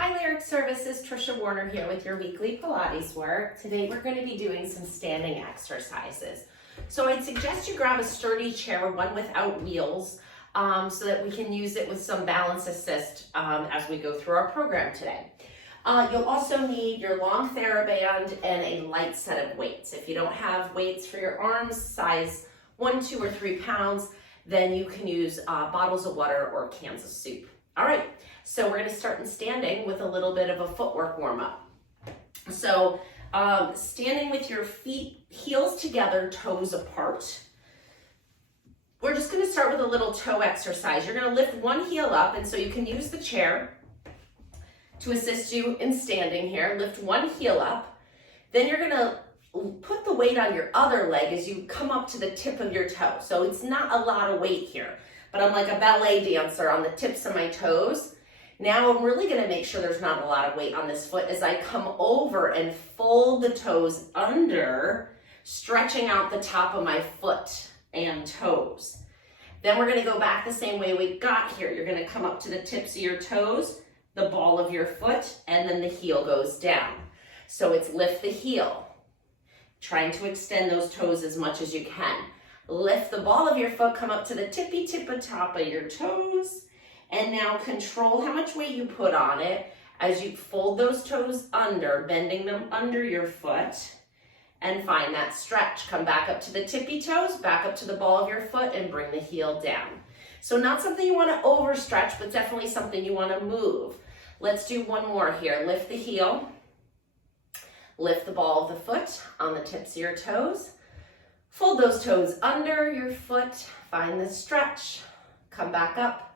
Hi Lyric Services, Trisha Warner here with your weekly Pilates work. Today we're going to be doing some standing exercises. So I'd suggest you grab a sturdy chair, one without wheels, so that we can use it with some balance assist as we go through our program today. You'll also need your long TheraBand and a light set of weights. If you don't have weights for your arms, size 1, 2, or 3 pounds, then you can use bottles of water or cans of soup. All right, so we're going to start in standing with a little bit of a footwork warm-up. So standing with your feet, heels together, toes apart. We're just going to start with a little toe exercise. You're going to lift one heel up, and so you can use the chair to assist you in standing here. Lift one heel up. Then you're going to put the weight on your other leg as you come up to the tip of your toe. So it's not a lot of weight here, but I'm like a ballet dancer on the tips of my toes. Now I'm really going to make sure there's not a lot of weight on this foot as I come over and fold the toes under, stretching out the top of my foot and toes. Then we're going to go back the same way we got here. You're going to come up to the tips of your toes, the ball of your foot, and then the heel goes down. So it's lift the heel, trying to extend those toes as much as you can. Lift the ball of your foot, come up to the tippy tip of top of your toes, and now control how much weight you put on it as you fold those toes under, bending them under your foot, and find that stretch. Come back up to the tippy toes, back up to the ball of your foot, and bring the heel down. So not something you want to overstretch, but definitely something you want to move. Let's do one more here. Lift the heel, lift the ball of the foot on the tips of your toes, fold those toes under your foot, find the stretch, come back up,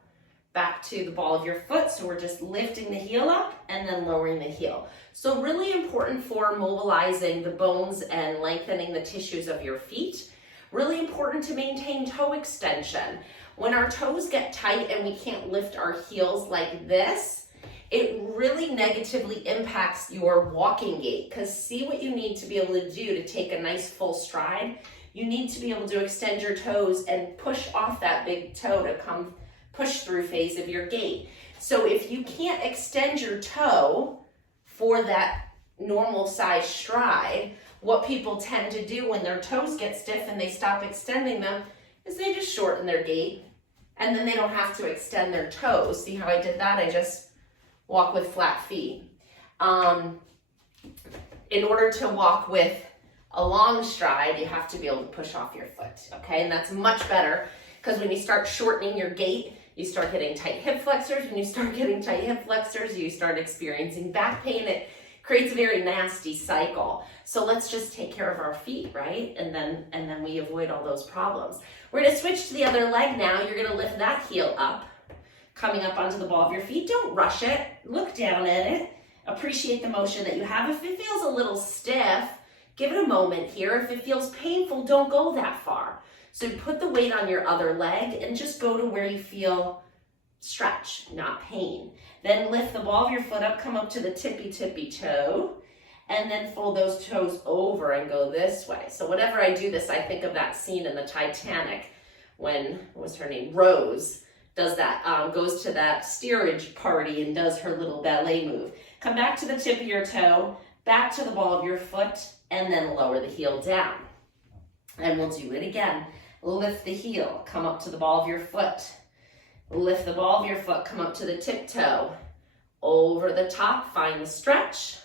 back to the ball of your foot. So we're just lifting the heel up and then lowering the heel. So really important for mobilizing the bones and lengthening the tissues of your feet. Really important to maintain toe extension. When our toes get tight and we can't lift our heels like this, it really negatively impacts your walking gait, because see what you need to be able to do to take a nice full stride. You need to be able to extend your toes and push off that big toe to come push through phase of your gait. So if you can't extend your toe for that normal size stride, what people tend to do when their toes get stiff and they stop extending them is they just shorten their gait, and then they don't have to extend their toes. See how I did that? I just walk with flat feet. In order to walk with a long stride, you have to be able to push off your foot, okay? And that's much better, because when you start shortening your gait, you start getting tight hip flexors. When you start getting tight hip flexors, you start experiencing back pain. It creates a very nasty cycle. So let's just take care of our feet, right? And then we avoid all those problems. We're gonna switch to the other leg now. You're gonna lift that heel up, coming up onto the ball of your feet. Don't rush it. Look down at it. Appreciate the motion that you have. If it feels a little stiff, give it a moment here. If it feels painful, don't go that far. So put the weight on your other leg and just go to where you feel stretch, not pain. Then lift the ball of your foot up, come up to the tippy toe, and then fold those toes over and go this way. So whenever I do this, I think of that scene in the Titanic when, what was her name, Rose, does that, goes to that steerage party and does her little ballet move. Come back to the tip of your toe, back to the ball of your foot, and then lower the heel down. And we'll do it again. Lift the heel, come up to the ball of your foot. Lift the ball of your foot, come up to the tiptoe. Over the top, find the stretch.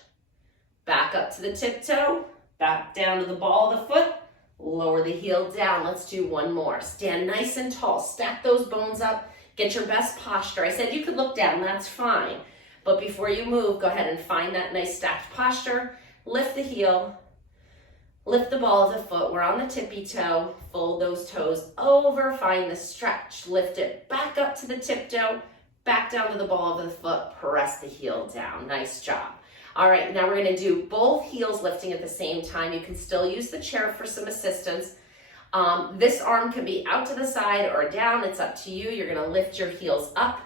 Back up to the tiptoe, back down to the ball of the foot. Lower the heel down. Let's do one more. Stand nice and tall. Stack those bones up. Get your best posture. I said you could look down, that's fine. But before you move, go ahead and find that nice stacked posture. Lift the heel. Lift the ball of the foot. We're on the tippy toe. Fold those toes over. Find the stretch. Lift it back up to the tiptoe. Back down to the ball of the foot. Press the heel down. Nice job. All right, now we're going to do both heels lifting at the same time. You can still use the chair for some assistance. This arm can be out to the side or down. It's up to you. You're going to lift your heels up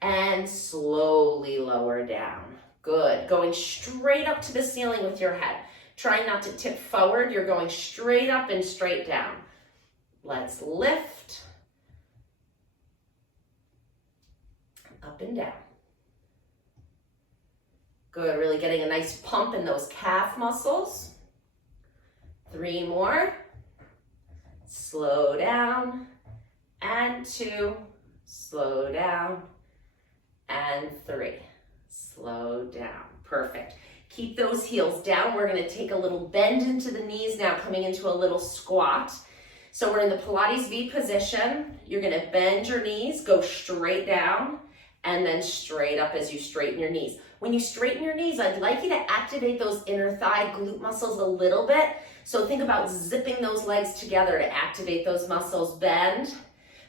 and slowly lower down. Good. Going straight up to the ceiling with your head. Try not to tip forward. You're going straight up and straight down. Let's lift. Up and down. Good, really getting a nice pump in those calf muscles. 3 more. Slow down. And 2. Slow down. And 3. Slow down. Perfect. Keep those heels down. We're going to take a little bend into the knees now, coming into a little squat. So we're in the Pilates V position. You're going to bend your knees, go straight down, and then straight up as you straighten your knees. When you straighten your knees, I'd like you to activate those inner thigh glute muscles a little bit. So think about zipping those legs together to activate those muscles. Bend,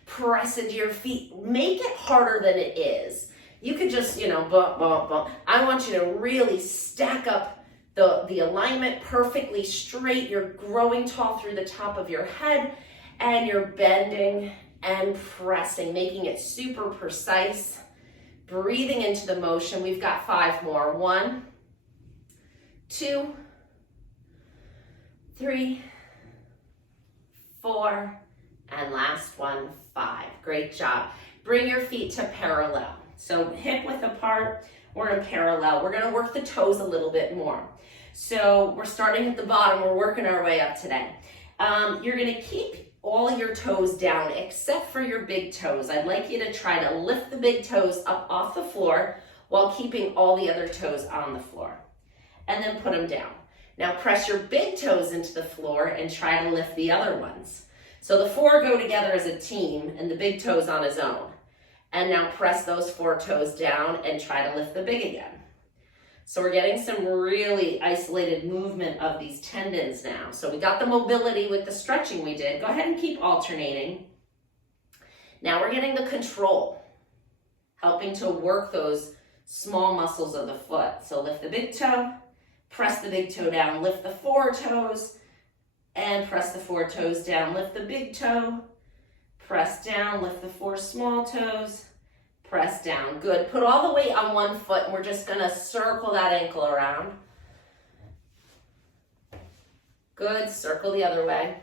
press into your feet. Make it harder than it is. You could just, bump, bump, bump. I want you to really stack up the alignment perfectly straight. You're growing tall through the top of your head, and you're bending and pressing, making it super precise. Breathing into the motion. We've got 5 more. 1, 2, 3, 4, and last one, 5. Great job. Bring your feet to parallel. So hip width apart, we're in parallel. We're going to work the toes a little bit more. So we're starting at the bottom. We're working our way up today. You're going to keep all your toes down except for your big toes. I'd like you to try to lift the big toes up off the floor while keeping all the other toes on the floor. And then put them down. Now press your big toes into the floor and try to lift the other ones. So the 4 go together as a team and the big toes on his own. And now press those 4 toes down and try to lift the big again. So we're getting some really isolated movement of these tendons now. So we got the mobility with the stretching we did. Go ahead and keep alternating. Now we're getting the control, helping to work those small muscles of the foot. So lift the big toe, press the big toe down, lift the 4 toes, and press the 4 toes down. Lift the big toe, press down, lift the 4 small toes, press down. Good. Put all the weight on one foot, and we're just going to circle that ankle around. Good. Circle the other way.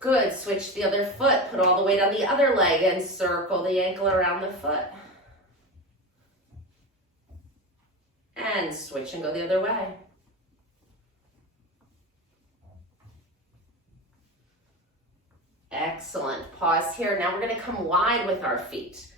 Good. Switch the other foot. Put all the weight on the other leg and circle the ankle around the foot. And switch and go the other way. Excellent. Pause here. Now we're going to come wide with our feet.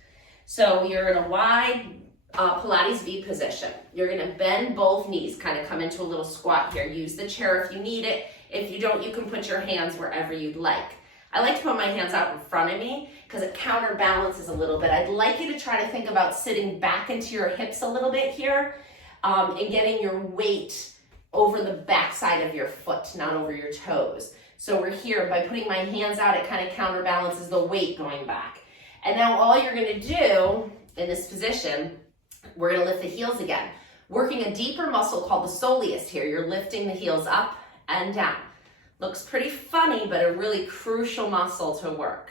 So you're in a wide Pilates V position. You're going to bend both knees, kind of come into a little squat here. Use the chair if you need it. If you don't, you can put your hands wherever you'd like. I like to put my hands out in front of me because it counterbalances a little bit. I'd like you to try to think about sitting back into your hips a little bit here and getting your weight over the backside of your foot, not over your toes. So we're here, by putting my hands out, it kind of counterbalances the weight going back. And now all you're going to do in this position, we're going to lift the heels again. Working a deeper muscle called the soleus here. You're lifting the heels up and down. Looks pretty funny, but a really crucial muscle to work.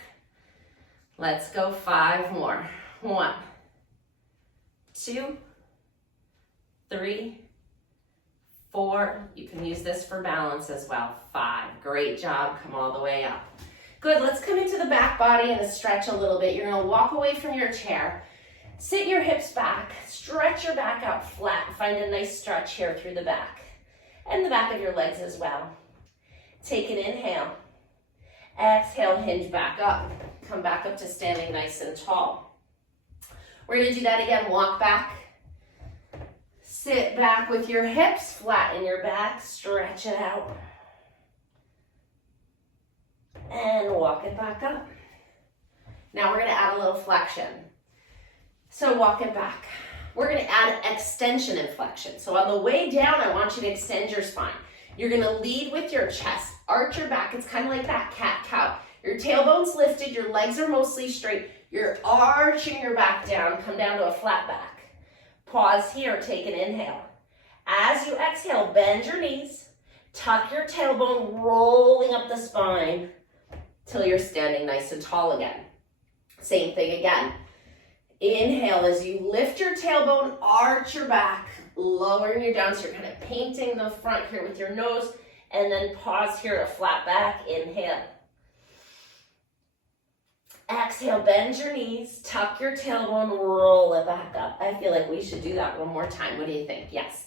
Let's go 5 more. 1, 2, 3, 4, you can use this for balance as well. 5, great job, come all the way up. Good, let's come into the back body and stretch a little bit. You're gonna walk away from your chair, sit your hips back, stretch your back out flat, find a nice stretch here through the back, and the back of your legs as well. Take an inhale, exhale, hinge back up, come back up to standing nice and tall. We're gonna do that again, walk back, sit back with your hips, flatten your back, stretch it out. And walk it back up. Now we're going to add a little flexion. So walk it back. We're going to add extension and flexion. So on the way down, I want you to extend your spine. You're going to lead with your chest. Arch your back. It's kind of like that cat-cow. Your tailbone's lifted. Your legs are mostly straight. You're arching your back down. Come down to a flat back. Pause here. Take an inhale. As you exhale, bend your knees. Tuck your tailbone, rolling up the spine till you're standing nice and tall again. Same thing again. Inhale as you lift your tailbone, arch your back, lowering you down. So you're kind of painting the front here with your nose, and then pause here to flat back. Inhale. Exhale, bend your knees, tuck your tailbone, roll it back up. I feel like we should do that one more time. What do you think? Yes.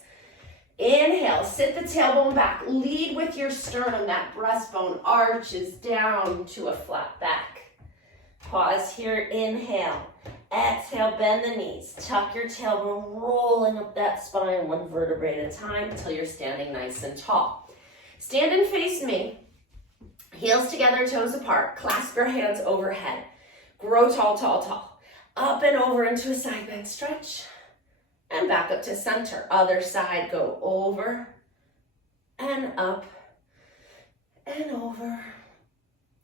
Inhale, sit the tailbone back. Lead with your sternum. That breastbone arches down to a flat back. Pause here, inhale. Exhale, bend the knees. Tuck your tailbone, rolling up that spine one vertebrae at a time until you're standing nice and tall. Stand and face me. Heels together, toes apart. Clasp your hands overhead. Grow tall, tall, tall. Up and over into a side bend stretch. And back up to center. Other side, go over and up and over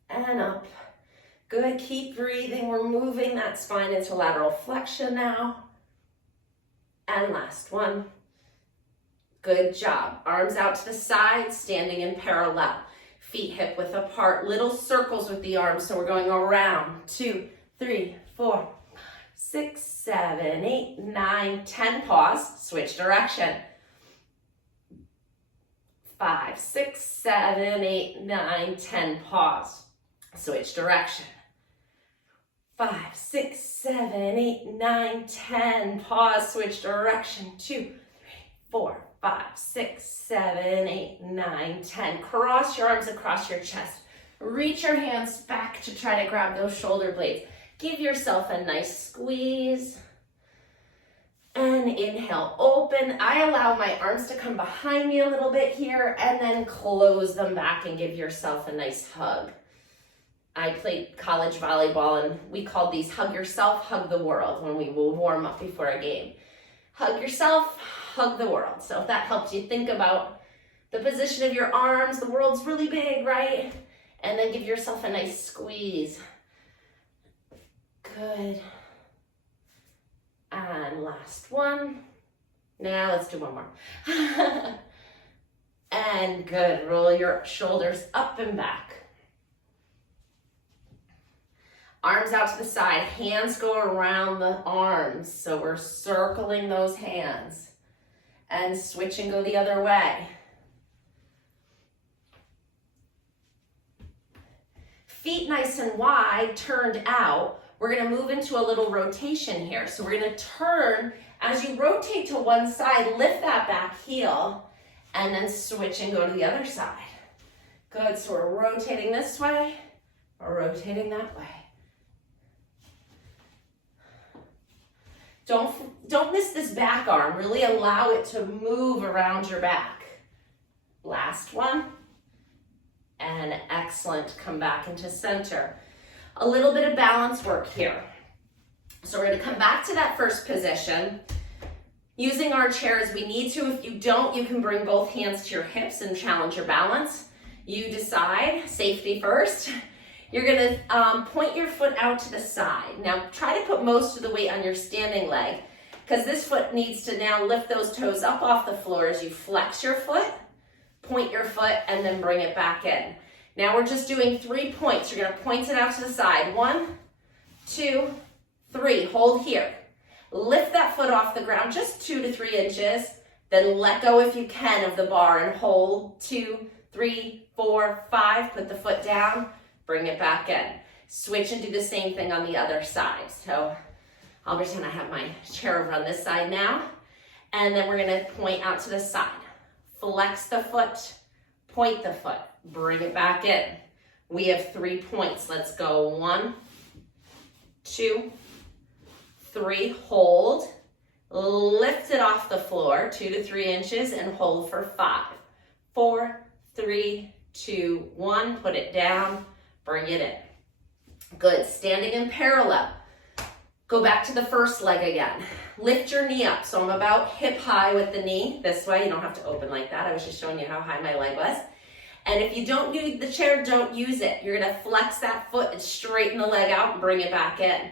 and up. Good, keep breathing. We're moving that spine into lateral flexion now. And last one. Good job. Arms out to the side, standing in parallel. Feet hip width apart, little circles with the arms. So we're going around. 2, 3, 4, 6, 7, 8, 9, 10. Pause, switch direction. 5, 6, 7, 8, 9, 10. Pause, switch direction. 5, 6, 7, 8, 9, 10. Pause, switch direction. 2, 3, 4, 5, 6, 7, 8, 9, 10. Cross your arms across your chest. Reach your hands back to try to grab those shoulder blades. Give yourself a nice squeeze. And inhale, open. I allow my arms to come behind me a little bit here and then close them back and give yourself a nice hug. I played college volleyball and we called these hug yourself, hug the world when we will warm up before a game. Hug yourself, hug the world. So if that helps you think about the position of your arms, the world's really big, right? And then give yourself a nice squeeze. Good. And last one. Now let's do one more. And good. Roll your shoulders up and back. Arms out to the side. Hands go around the arms. So we're circling those hands. And switch and go the other way. Feet nice and wide, turned out. We're going to move into a little rotation here. So we're going to turn. As you rotate to one side, lift that back heel and then switch and go to the other side. Good. So we're rotating this way or rotating that way. Don't miss this back arm. Really allow it to move around your back. Last one. And excellent. Come back into center. A little bit of balance work here. So we're going to come back to that first position. Using our chair as we need to. If you don't, you can bring both hands to your hips and challenge your balance. You decide. Safety first. You're going to point your foot out to the side. Now try to put most of the weight on your standing leg because this foot needs to now lift those toes up off the floor as you flex your foot, point your foot, and then bring it back in. Now we're just doing 3 points. You're going to point it out to the side. 1, 2, 3. Hold here. Lift that foot off the ground just 2 to 3 inches. Then let go if you can of the bar and hold 2, 3, 4, 5. Put the foot down. Bring it back in. Switch and do the same thing on the other side. So I'll pretend I have my chair over on this side now. And then we're going to point out to the side. Flex the foot, point the foot, bring it back in. We have 3 points. Let's go. 1, 2, 3. Hold. Lift it off the floor 2 to 3 inches and hold for 5, 4, 3, 2, 1. Put it down. Bring it in. Good. Standing in parallel. Go back to the first leg again. Lift your knee up. So I'm about hip high with the knee. This way. You don't have to open like that. I was just showing you how high my leg was. And if you don't use the chair, don't use it. You're going to flex that foot and straighten the leg out and bring it back in.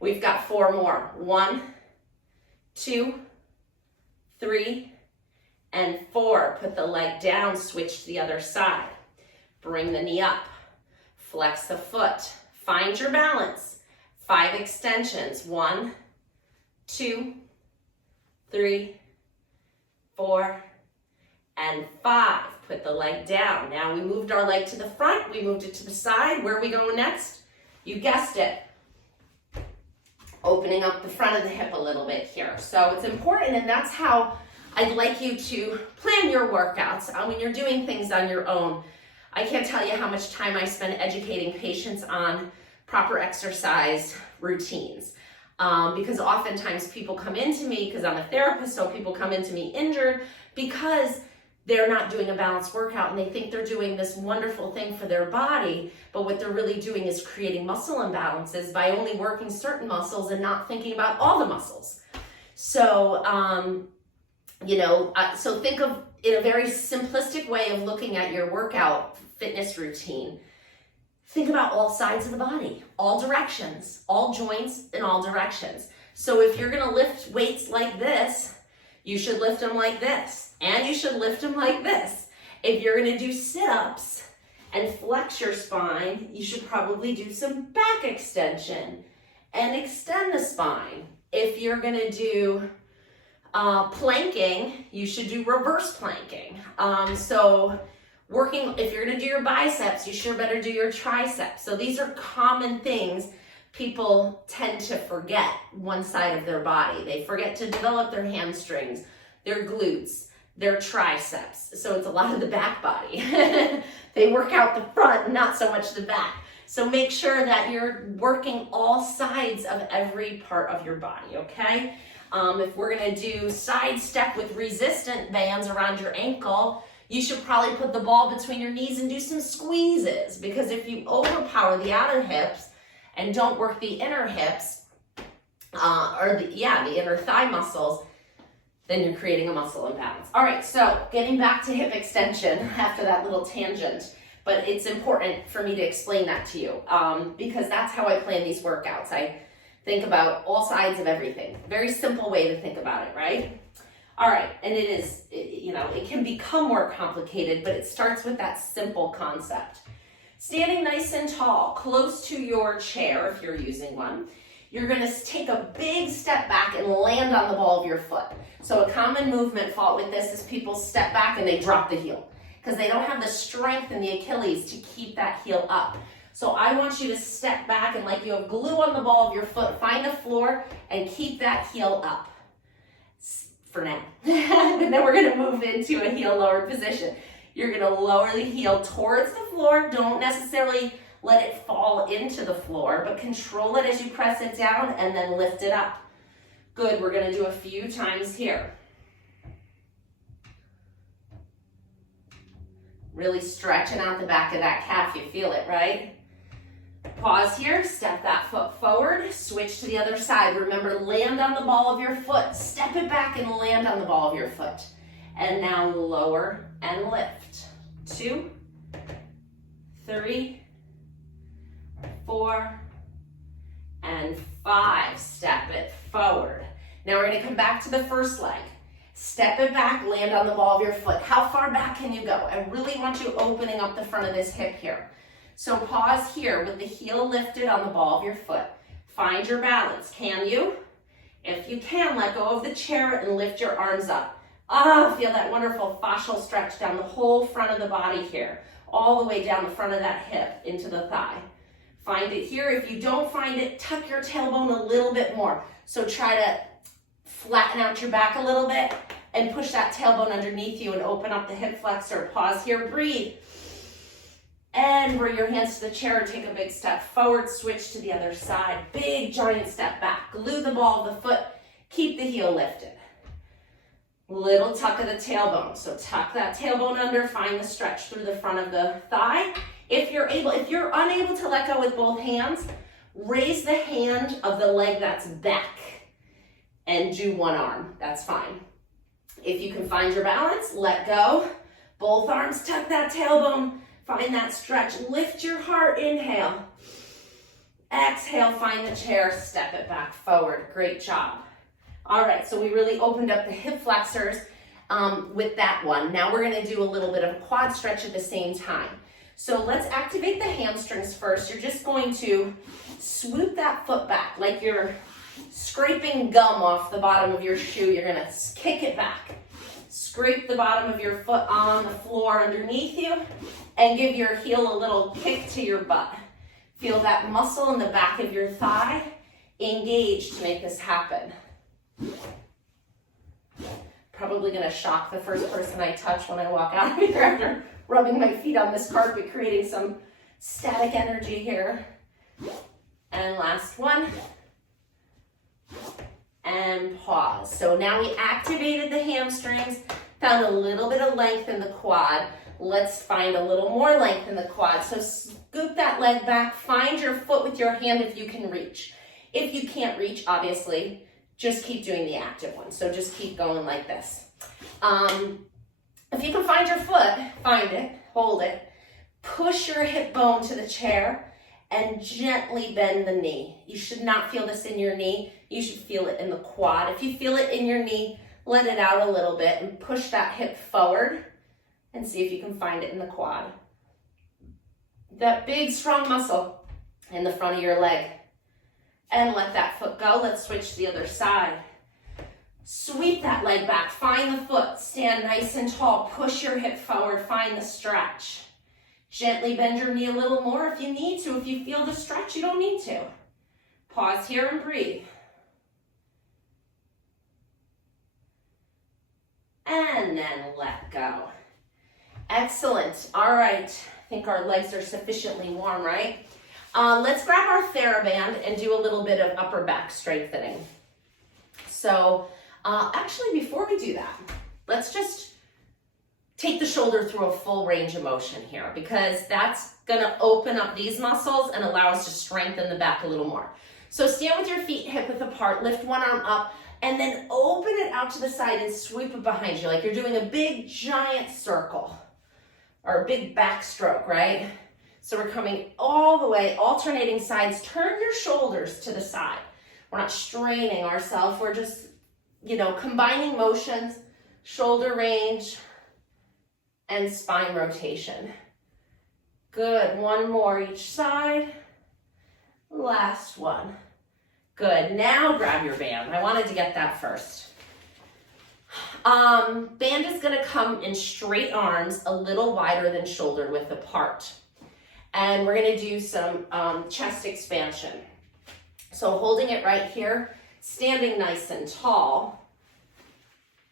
We've got 4 more. 1, 2, 3, and 4. Put the leg down. Switch to the other side. Bring the knee up. Flex the foot. Find your balance. 5 extensions. 1, 2, 3, 4, and 5. Put the leg down. Now we moved our leg to the front. We moved it to the side. Where are we going next? You guessed it. opening up the front of the hip a little bit here. So it's important, and that's how I'd like you to plan your workouts. When you're doing things on your own, I can't tell you how much time I spend educating patients on proper exercise routines. Because oftentimes people come into me, because I'm a therapist, so people come into me injured because they're not doing a balanced workout and they think they're doing this wonderful thing for their body, but what they're really doing is creating muscle imbalances by only working certain muscles and not thinking about all the muscles. So, so think of, in a very simplistic way of looking at your workout fitness routine, think about all sides of the body, all directions, all joints in all directions. So if you're gonna lift weights like this, you should lift them like this, and you should lift them like this. If you're gonna do sit-ups and flex your spine, you should probably do some back extension and extend the spine. If you're gonna do planking, you should do reverse planking. If you're gonna do your biceps, you sure better do your triceps. So these are common things people tend to forget one side of their body. They forget to develop their hamstrings, their glutes, their triceps. So it's a lot of the back body. They work out the front, not so much the back. So make sure that you're working all sides of every part of your body, okay? If we're gonna do side step with resistant bands around your ankle, you should probably put the ball between your knees and do some squeezes, because if you overpower the outer hips and don't work the inner hips, the inner thigh muscles, then you're creating a muscle imbalance. All right, so getting back to hip extension after that little tangent, but it's important for me to explain that to you because that's how I plan these workouts. I think about all sides of everything. Very simple way to think about it, right? All right, and it can become more complicated, but it starts with that simple concept. Standing nice and tall, close to your chair if you're using one, you're gonna take a big step back and land on the ball of your foot. So a common movement fault with this is people step back and they drop the heel because they don't have the strength in the Achilles to keep that heel up. So I want you to step back and, like you have glue on the ball of your foot, find the floor and keep that heel up for now. And then we're gonna move into a heel lowered position. You're gonna lower the heel towards the floor. Don't necessarily let it fall into the floor, but control it as you press it down and then lift it up. Good, we're gonna do a few times here. Really stretching out the back of that calf, you feel it, right? Pause here, step that foot forward, switch to the other side. Remember, land on the ball of your foot, step it back and land on the ball of your foot. And now lower and lift. 2, 3, 4, and 5. Step it forward. Now we're gonna come back to the first leg. Step it back, land on the ball of your foot. How far back can you go? I really want you opening up the front of this hip here. So pause here with the heel lifted on the ball of your foot. Find your balance. Can you? If you can, let go of the chair and lift your arms up. Feel that wonderful fascial stretch down the whole front of the body here, all the way down the front of that hip into the thigh. Find it here. If you don't find it, tuck your tailbone a little bit more. So try to flatten out your back a little bit and push that tailbone underneath you and open up the hip flexor. Pause here, breathe. And bring your hands to the chair, take a big step forward, switch to the other side. Big giant step back. Glue the ball of the foot, keep the heel lifted. Little tuck of the tailbone. So tuck that tailbone under, find the stretch through the front of the thigh. If you're unable to let go with both hands, raise the hand of the leg that's back and do one arm. That's fine. If you can find your balance, let go. Both arms, tuck that tailbone, find that stretch. Lift your heart, inhale. Exhale, find the chair, step it back forward. Great job. All right, so we really opened up the hip flexors with that one. Now we're gonna do a little bit of a quad stretch at the same time. So let's activate the hamstrings first. You're just going to swoop that foot back like you're scraping gum off the bottom of your shoe. You're gonna kick it back. Scrape the bottom of your foot on the floor underneath you and give your heel a little kick to your butt. Feel that muscle in the back of your thigh. engage to make this happen. Probably gonna shock the first person I touch when I walk out of here after rubbing my feet on this carpet, creating some static energy here. And last one. And pause. So now we activated the hamstrings, found a little bit of length in the quad. Let's find a little more length in the quad. So scoop that leg back, find your foot with your hand if you can reach. If you can't reach, obviously, just keep doing the active one. So just keep going like this. If you can find your foot, find it, hold it, push your hip bone to the chair, and gently bend the knee. You should not feel this in your knee. You should feel it in the quad. If you feel it in your knee, let it out a little bit and push that hip forward and see if you can find it in the quad. That big, strong muscle in the front of your leg. And let that foot go. Let's switch to the other side. Sweep that leg back. Find the foot. Stand nice and tall. Push your hip forward. Find the stretch. Gently bend your knee a little more if you need to. If you feel the stretch, you don't need to. Pause here and breathe. And then let go. Excellent. All right. I think our legs are sufficiently warm, right? Let's grab our TheraBand and do a little bit of upper back strengthening. So actually, before we do that, let's just take the shoulder through a full range of motion here, because that's gonna open up these muscles and allow us to strengthen the back a little more. So stand with your feet hip width apart, lift one arm up, and then open it out to the side and sweep it behind you, like you're doing a big giant circle or a big backstroke, right? So we're coming all the way, alternating sides. Turn your shoulders to the side. We're not straining ourselves, we're just, combining motions, shoulder range, and spine rotation. Good, one more each side. Last one. Good, now grab your band. I wanted to get that first. Band is gonna come in straight arms, a little wider than shoulder width apart. And we're gonna do some chest expansion. So holding it right here, standing nice and tall,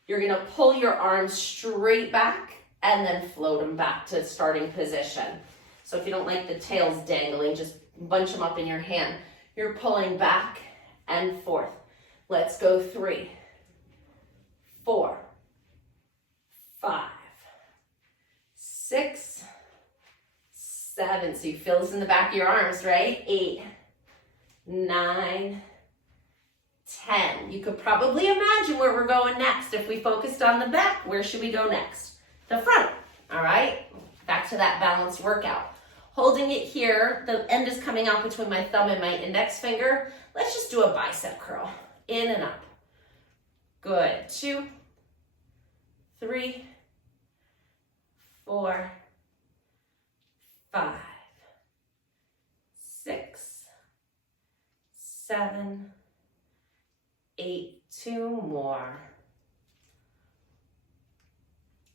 you're gonna pull your arms straight back and then float them back to starting position. So if you don't like the tails dangling, just bunch them up in your hand. You're pulling back and forth. Let's go 3, 4, 5, 6, 7. So you feel this in the back of your arms, right? 8, 9, 10. You could probably imagine where we're going next. If we focused on the back, where should we go next? The front, all right? Back to that balanced workout. Holding it here, the end is coming out between my thumb and my index finger. Let's just do a bicep curl, in and up. Good, 2, 3, 4, 5, 6, 7, 8, 2 more.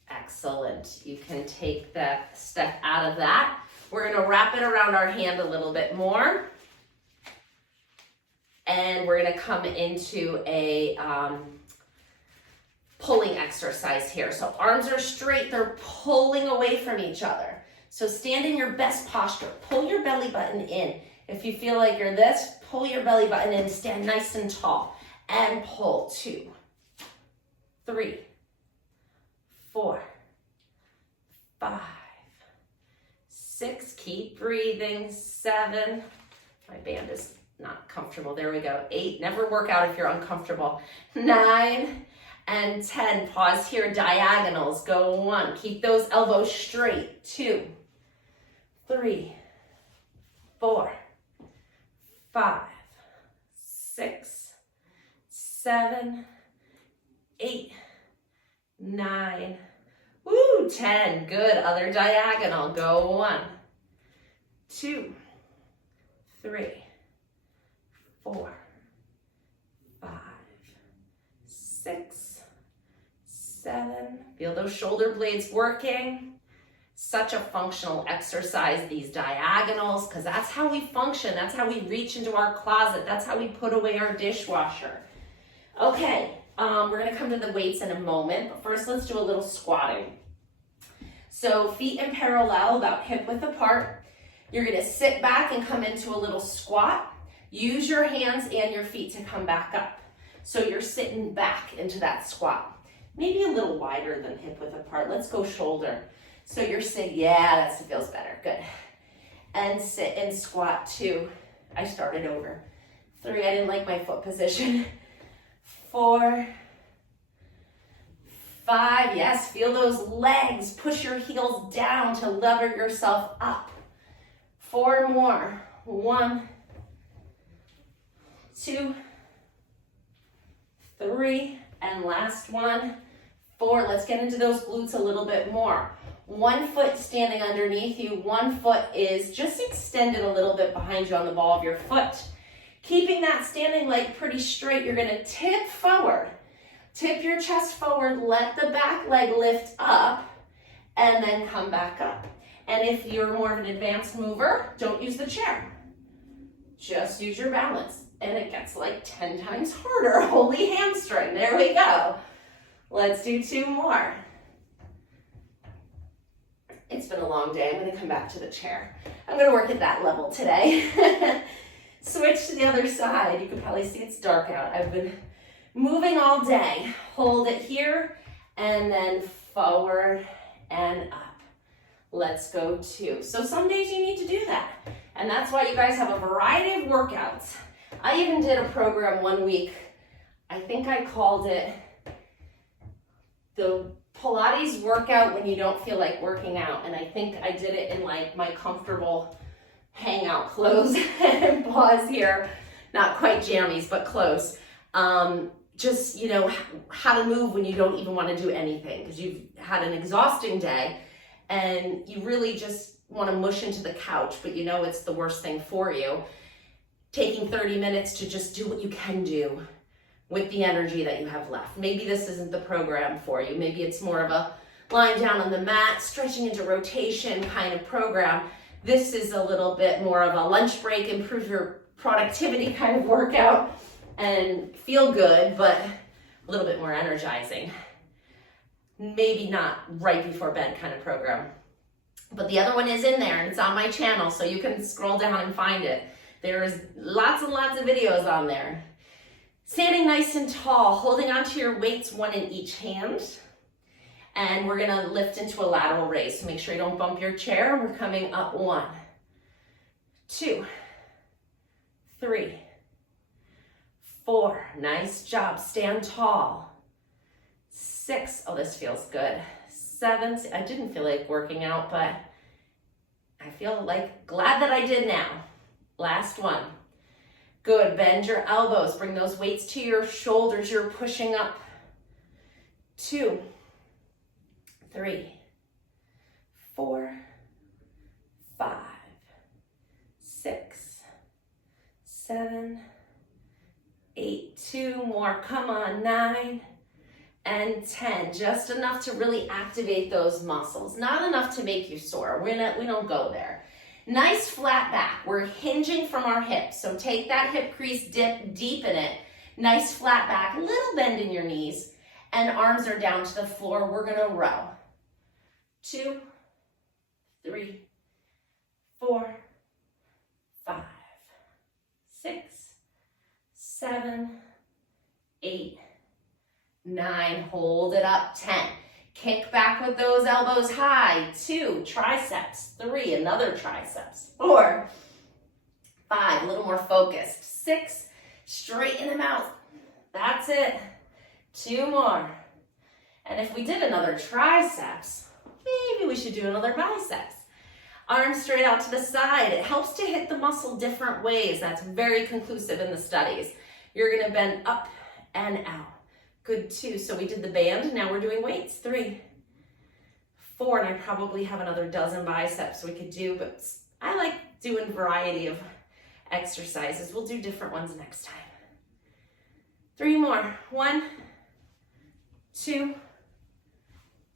Excellent. You can take that step out of that. We're going to wrap it around our hand a little bit more. And we're going to come into a pulling exercise here. So arms are straight. They're pulling away from each other. So stand in your best posture. Pull your belly button in. If you feel like you're this, pull your belly button in. Stand nice and tall. And pull. 2, 3, 4, 5, 6. Keep breathing. 7. My band is not comfortable. There we go. 8. Never work out if you're uncomfortable. 9 and 10. Pause here. Diagonals. Go 1. Keep those elbows straight. 2, 3, 4, 5, 6, 7, 8, 9. Woo, 10. Good. Other diagonal. Go 1, 2, 3, 4, 5, 6, 7. Feel those shoulder blades working. Such a functional exercise, these diagonals, because that's how we function. That's how we reach into our closet. That's how we put away our dishwasher. Okay, we're gonna come to the weights in a moment, but first let's do a little squatting. So feet in parallel, about hip width apart. You're gonna sit back and come into a little squat. Use your hands and your feet to come back up. So you're sitting back into that squat. Maybe a little wider than hip width apart. Let's go shoulder. So you're sitting, yeah, that feels better, good. And sit and squat 2. I started over. 3, I didn't like my foot position. 4, 5, yes, feel those legs. Push your heels down to lever yourself up. 4 more. 1, 2, 3, and last one. 4, let's get into those glutes a little bit more. 1 foot standing underneath you, 1 foot is just extended a little bit behind you on the ball of your foot. Keeping that standing leg pretty straight, you're gonna tip forward. Tip your chest forward, let the back leg lift up, and then come back up. And if you're more of an advanced mover, don't use the chair. Just use your balance. And it gets like 10 times harder. Holy hamstring, there we go. Let's do 2 more. It's been a long day. I'm gonna come back to the chair. I'm gonna work at that level today. Switch to the other side. You can probably see it's dark out. I've been moving all day. Hold it here and then forward and up. Let's go 2. So some days you need to do that. And that's why you guys have a variety of workouts. I even did a program one week. I think I called it the Pilates workout when you don't feel like working out. And I think I did it in like my comfortable hangout clothes. Pause here. Not quite jammies, but close. Just, you know, how to move when you don't even want to do anything because you've had an exhausting day and you really just want to mush into the couch, but you know it's the worst thing for you. Taking 30 minutes to just do what you can do with the energy that you have left. Maybe this isn't the program for you. Maybe it's more of a lying down on the mat, stretching into rotation kind of program. This is a little bit more of a lunch break, improve your productivity kind of workout and feel good, but a little bit more energizing. Maybe not right before bed kind of program. But the other one is in there and it's on my channel, so you can scroll down and find it. There's lots and lots of videos on there. Standing nice and tall, holding onto your weights, 1 in each hand. And we're gonna lift into a lateral raise. So make sure you don't bump your chair. We're coming up 1, 2, 3, 4. Nice job, stand tall. 6, oh, this feels good. 7, I didn't feel like working out, but I feel like glad that I did now. Last one. Good, bend your elbows, bring those weights to your shoulders, you're pushing up. 2, 3, 4, 5, 6, 7, 8, 2 more, come on, 9, and 10, just enough to really activate those muscles, not enough to make you sore, we don't go there. Nice flat back. We're hinging from our hips. So take that hip crease, dip, deepen it. Nice flat back, little bend in your knees, and arms are down to the floor. We're gonna row. 2, 3, 4, 5, 6, 7, 8, 9. Hold it up. 10. Kick back with those elbows high. 2, triceps. 3, another triceps. 4, 5, a little more focused. 6, straighten them out. That's it. 2 more. And if we did another triceps, maybe we should do another biceps. Arms straight out to the side. It helps to hit the muscle different ways. That's very conclusive in the studies. You're gonna bend up and out. Good, 2. So we did the band, now we're doing weights. 3, 4, and I probably have another dozen biceps we could do, but I like doing variety of exercises. We'll do different ones next time. 3 more. 1, 2,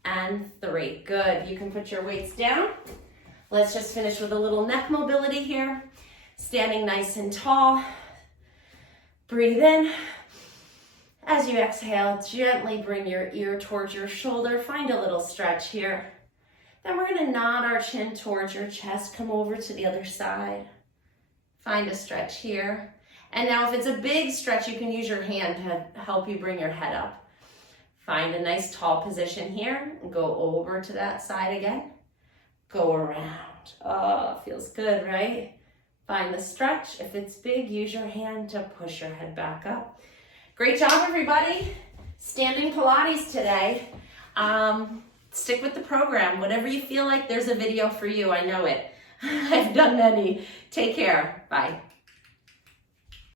and 3. Good. You can put your weights down. Let's just finish with a little neck mobility here. Standing nice and tall. Breathe in. As you exhale, gently bring your ear towards your shoulder. Find a little stretch here. Then we're going to nod our chin towards your chest. Come over to the other side. Find a stretch here. And now if it's a big stretch, you can use your hand to help you bring your head up. Find a nice tall position here. And go over to that side again. Go around. Oh, feels good, right? Find the stretch. If it's big, use your hand to push your head back up. Great job, everybody. Standing Pilates today. Stick with the program. Whatever you feel like, there's a video for you. I know it. I've done many. Take care. Bye.